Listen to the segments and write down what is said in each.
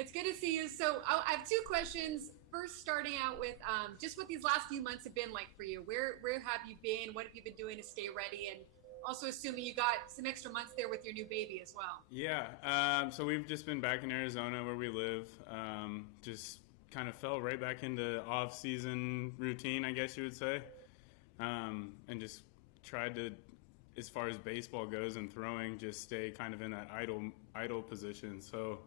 It's good to see you. So I have two questions. First, starting out with just what these last few months have been like for you. Where have you been? What have you been doing to stay ready? And also assuming you got some extra months there with your new baby as well. Yeah, so we've just been back in Arizona where we live. Just kind of fell right back into off-season routine, I guess you would say, and just tried to, as far as baseball goes and throwing, just stay kind of in that idle position. So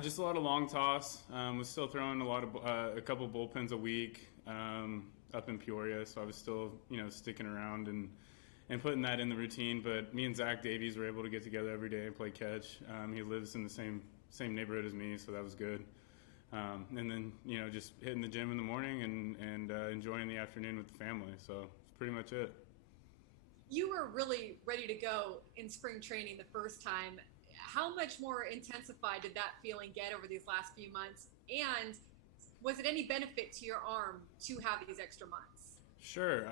just a lot of long toss. Was still throwing a couple bullpens a week up in Peoria, so I was still sticking around and putting that in the routine. But me and Zach Davies were able to get together every day and play catch. He lives in the same neighborhood as me, so that was good. And then just hitting the gym in the morning and enjoying the afternoon with the family. So that's pretty much it. You were really ready to go in spring training the first time. How much more intensified did that feeling get over these last few months? And was it any benefit to your arm to have these extra months? Sure.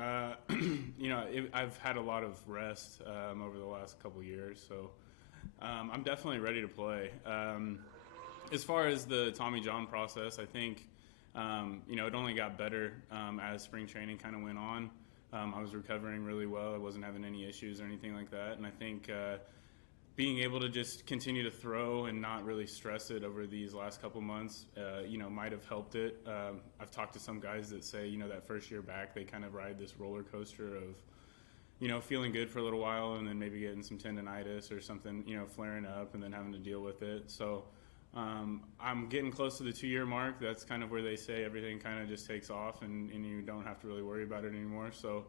I've had a lot of rest over the last couple years, so I'm definitely ready to play. As far as the Tommy John process, I think it only got better as spring training kind of went on. I was recovering really well. I wasn't having any issues or anything like that, and I think being able to just continue to throw and not really stress it over these last couple months, might have helped it. I've talked to some guys that say, that first year back, they kind of ride this roller coaster of, feeling good for a little while and then maybe getting some tendonitis or something, flaring up and then having to deal with it. So I'm getting close to the 2-year mark. That's kind of where they say everything kind of just takes off and you don't have to really worry about it anymore. So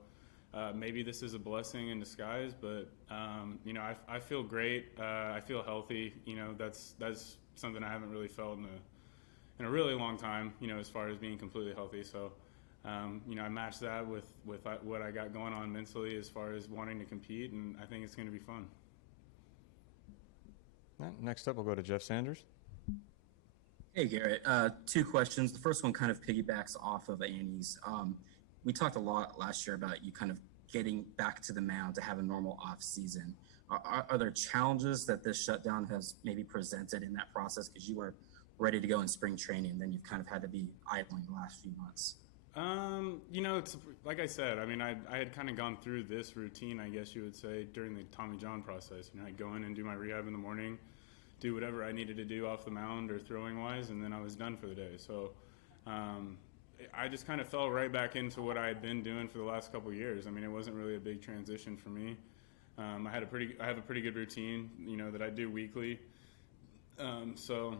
maybe this is a blessing in disguise, but I feel great. I feel healthy. That's something I haven't really felt in a really long time. As far as being completely healthy. So I match that with what I got going on mentally as far as wanting to compete, and I think it's going to be fun. Next up, we'll go to Jeff Sanders. Hey, Garrett. Two questions. The first one kind of piggybacks off of Annie's. We talked a lot last year about you kind of getting back to the mound to have a normal off season. Are there challenges that this shutdown has maybe presented in that process? Because you were ready to go in spring training, and then you've kind of had to be idling the last few months. It's like I said, I mean, I had kind of gone through this routine, I guess you would say, during the Tommy John process. I'd go in and do my rehab in the morning, do whatever I needed to do off the mound or throwing wise, and then I was done for the day. So I just kind of fell right back into what I had been doing for the last couple of years. I mean, it wasn't really a big transition for me. I have a pretty good routine, that I do weekly. So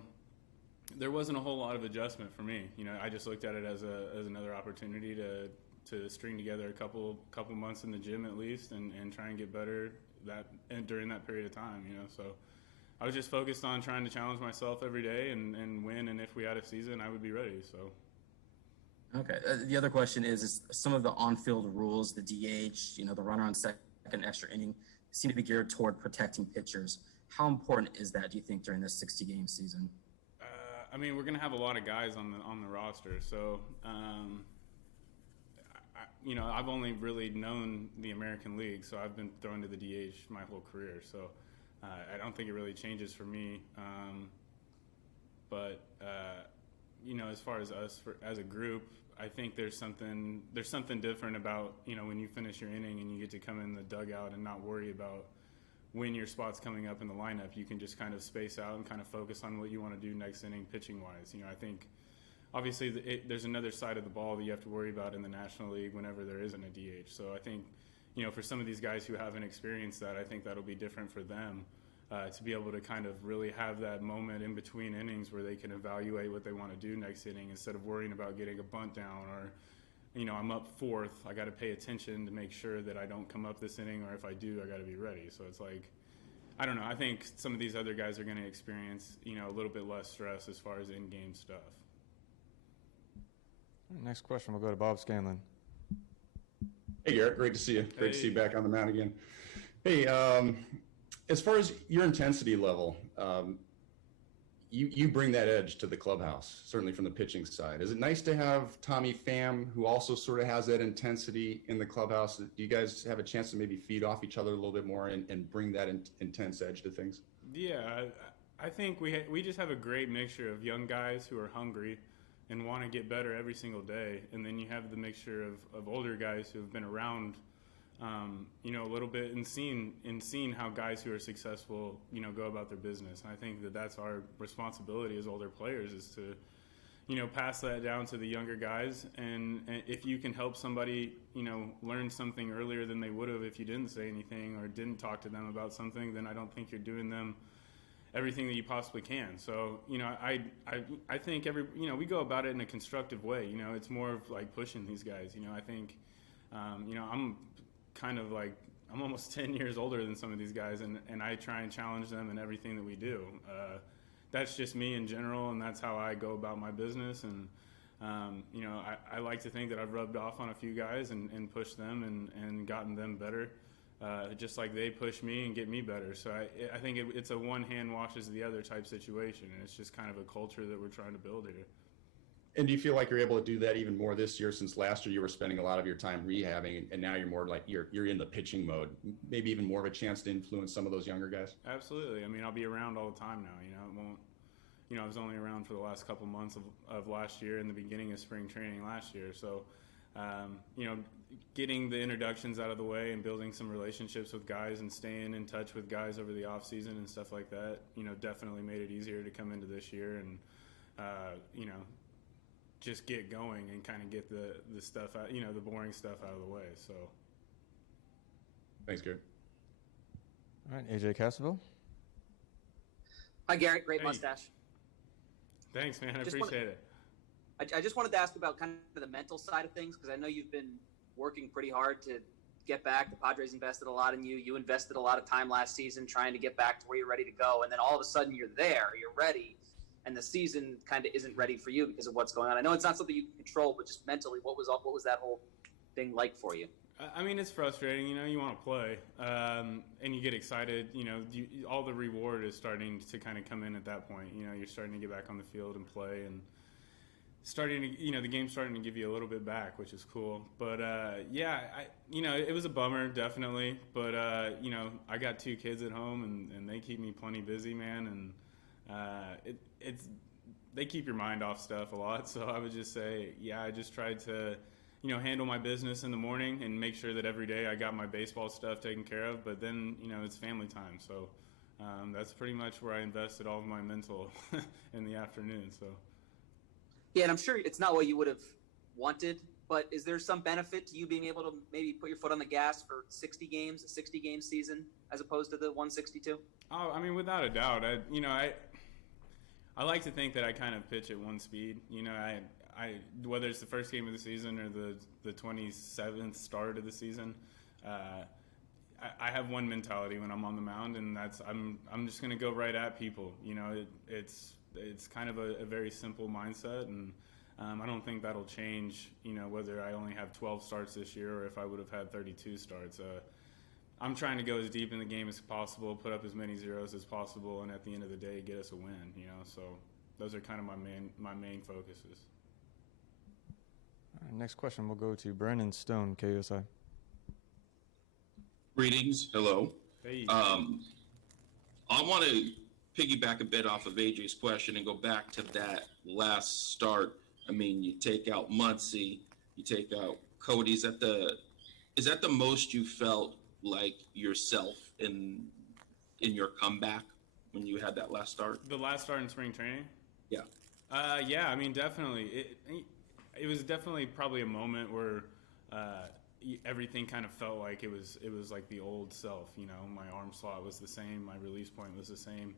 there wasn't a whole lot of adjustment for me. I just looked at it as another opportunity to string together a couple months in the gym at least and try and get better during that period of time. So I was just focused on trying to challenge myself every day and win. And if we had a season, I would be ready. So. Okay. The other question is some of the on-field rules, the DH, the runner on second extra inning, seem to be geared toward protecting pitchers. How important is that, do you think, during this 60-game season? I mean, we're going to have a lot of guys on the roster, so I've only really known the American League, so I've been thrown to the DH my whole career. So I don't think it really changes for me. But as far as us as a group, I think there's something different about when you finish your inning and you get to come in the dugout and not worry about when your spot's coming up in the lineup. You can just kind of space out and kind of focus on what you want to do next inning pitching wise. I think obviously there's another side of the ball that you have to worry about in the National League whenever there isn't a DH. So I think for some of these guys who haven't experienced that, I think that'll be different for them. To be able to kind of really have that moment in between innings where they can evaluate what they want to do next inning instead of worrying about getting a bunt down or, I'm up fourth. I got to pay attention to make sure that I don't come up this inning, or if I do, I got to be ready. So it's like, I don't know. I think some of these other guys are going to experience, a little bit less stress as far as in-game stuff. Next question, we'll go to Bob Scanlon. Hey, Garrett. Great to see you. Great to see you back on the mound again. Hey, as far as your intensity level, you bring that edge to the clubhouse, certainly from the pitching side. Is it nice to have Tommy Pham, who also sort of has that intensity in the clubhouse? Do you guys have a chance to maybe feed off each other a little bit more and bring that intense edge to things? Yeah, I think we just have a great mixture of young guys who are hungry and want to get better every single day, and then you have the mixture of older guys who have been around, a little bit and seen how guys who are successful, go about their business. And I think that's our responsibility as older players is to, pass that down to the younger guys. And if you can help somebody, learn something earlier than they would have if you didn't say anything or didn't talk to them about something, then I don't think you're doing them everything that you possibly can. So, I think we go about it in a constructive way. It's more of like pushing these guys. I think, I'm kind of like, I'm almost 10 years older than some of these guys, and I try and challenge them in everything that we do. That's just me in general, and that's how I go about my business. And, I like to think that I've rubbed off on a few guys and pushed them and gotten them better. Just like they push me and get me better. So I think it's a one hand washes the other type situation, and it's just kind of a culture that we're trying to build here. And do you feel like you're able to do that even more this year, since last year you were spending a lot of your time rehabbing, and now you're more like you're in the pitching mode, maybe even more of a chance to influence some of those younger guys? Absolutely. I mean, I'll be around all the time now. It won't. I was only around for the last couple months of last year and the beginning of spring training last year. So, getting the introductions out of the way and building some relationships with guys and staying in touch with guys over the off season and stuff like that, definitely made it easier to come into this year and, just get going and kind of get the stuff out, the boring stuff out of the way. So. Thanks, Gary. All right, AJ Cassaville. Hi, Garrett. Great mustache. Thanks, man. I appreciate it. I just wanted to ask about kind of the mental side of things, because I know you've been working pretty hard to get back. The Padres invested a lot in you. You invested a lot of time last season trying to get back to where you're ready to go. And then all of a sudden you're there, you're ready, and the season kind of isn't ready for you because of what's going on. I know it's not something you can control, but just mentally, what was that whole thing like for you? I mean, it's frustrating. You want to play, and you get excited. All the reward is starting to kind of come in at that point. You're starting to get back on the field and play, and starting to, the game's starting to give you a little bit back, which is cool. But it was a bummer, definitely. But I got 2 kids at home, and they keep me plenty busy, man. And they keep your mind off stuff a lot. So I would just say, I just tried to, handle my business in the morning and make sure that every day I got my baseball stuff taken care of. But then, it's family time. So that's pretty much where I invested all of my mental in the afternoon. So. Yeah, and I'm sure it's not what you would have wanted, but is there some benefit to you being able to maybe put your foot on the gas for 60 games, a 60-game season, as opposed to the 162? Oh, I mean, without a doubt. I like to think that I kind of pitch at one speed. I whether it's the first game of the season or the 27th start of the season, I have one mentality when I'm on the mound, and that's I'm just going to go right at people. It's kind of a very simple mindset, and I don't think that'll change, whether I only have 12 starts this year or if I would have had 32 starts. I'm trying to go as deep in the game as possible, put up as many zeros as possible, and at the end of the day, get us a win, So those are kind of my main focuses. All right, next question will go to Brandon Stone, KUSI. Greetings. Hello. Hey. I want to piggyback a bit off of AJ's question and go back to that last start. I mean, you take out Muncy, you take out Cody. Is that the most you felt like yourself in your comeback when you had that last start? The last start in spring training? Yeah. Yeah, I mean, definitely. It was definitely probably a moment where everything kind of felt like it was like the old self. My arm slot was the same, my release point was the same.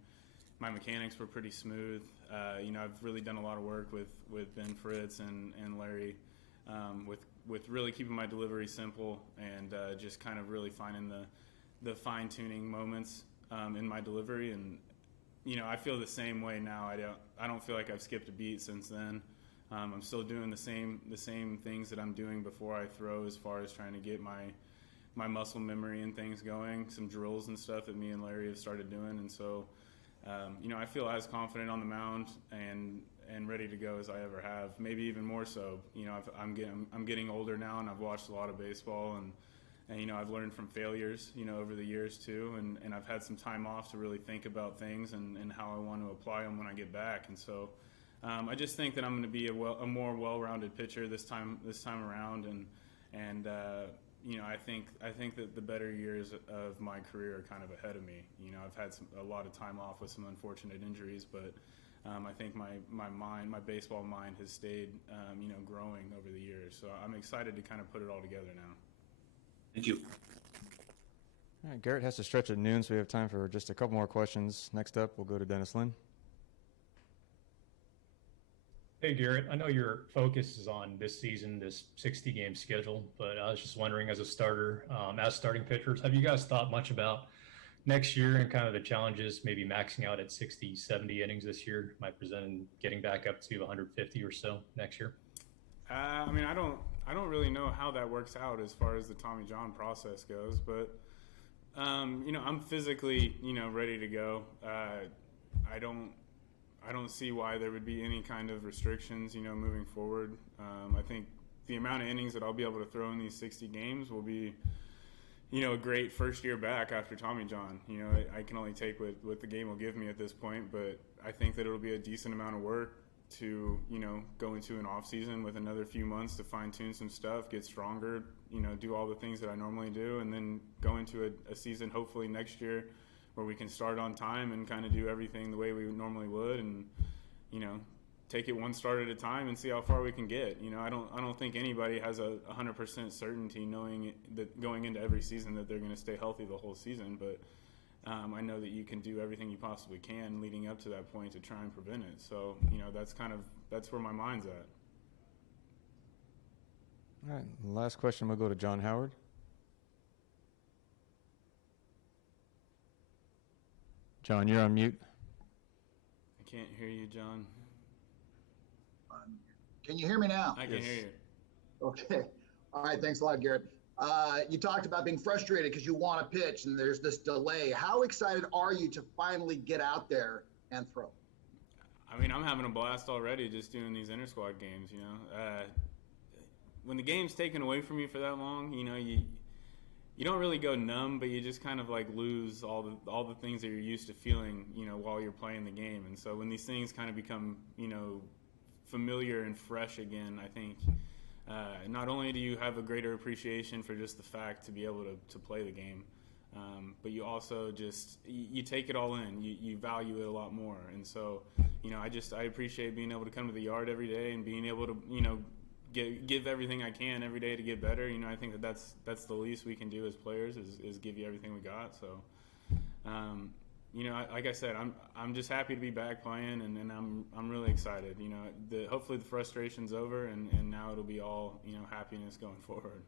My mechanics were pretty smooth. I've really done a lot of work with Ben Fritz and Larry with really keeping my delivery simple and just kind of really finding the fine-tuning moments in my delivery. And, I feel the same way now. I don't feel like I've skipped a beat since then. I'm still doing the same things that I'm doing before I throw, as far as trying to get my muscle memory and things going, some drills and stuff that me and Larry have started doing. And so, I feel as confident on the mound and ready to go as I ever have, maybe even more so. I'm getting older now, and I've watched a lot of baseball, and and I've learned from failures, over the years too, and I've had some time off to really think about things and how I want to apply them when I get back. And so I just think that I'm going to be a more well-rounded pitcher this time around, and I think that the better years of my career are kind of ahead of me. I've had a lot of time off with some unfortunate injuries, but I think my baseball mind has stayed, growing over the years. So I'm excited to kind of put it all together now. Thank you. All right, Garrett has to stretch at noon, so we have time for just a couple more questions. Next up, we'll go to Dennis Lynn. Hey, Garrett, I know your focus is on this season, this 60-game schedule, but I was just wondering, as a starter, as starting pitchers, have you guys thought much about next year and kind of the challenges, maybe maxing out at 60, 70 innings this year might present and getting back up to 150 or so next year? I don't really know how that works out as far as the Tommy John process goes, but I'm physically, ready to go. I don't see why there would be any kind of restrictions, moving forward. I think the amount of innings that I'll be able to throw in these 60 games will be, a great first year back after Tommy John. I can only take what the game will give me at this point, but I think that it'll be a decent amount of work to, go into an off season with another few months to fine tune some stuff, get stronger, do all the things that I normally do, and then go into a season hopefully next year where we can start on time and kind of do everything the way we normally would, and take it one start at a time and see how far we can get. I don't think anybody has a 100% certainty knowing that going into every season that they're going to stay healthy the whole season, but I know that you can do everything you possibly can leading up to that point to try and prevent it. So that's where my mind's at. All right, last question, we'll go to John Howard. John, you're on mute. I can't hear you, John. Can you hear me now? I can hear you. Okay. All right. Thanks a lot, Garrett. You talked about being frustrated because you want to pitch and there's this delay. How excited are you to finally get out there and throw? I'm having a blast already just doing these inter-squad games, When the game's taken away from you for that long, you don't really go numb, but you just kind of like lose all the things that you're used to feeling, while you're playing the game. And so when these things kind of become, familiar and fresh again, I think not only do you have a greater appreciation for just the fact to be able to play the game, but you also just you take it all in. You value it a lot more. And so, I appreciate being able to come to the yard every day and being able to, give everything I can every day to get better. I think that's the least we can do as players is give you everything we got. So, like I said, I'm just happy to be back playing, and I'm really excited. Hopefully the frustration's over, and now it'll be all happiness going forward.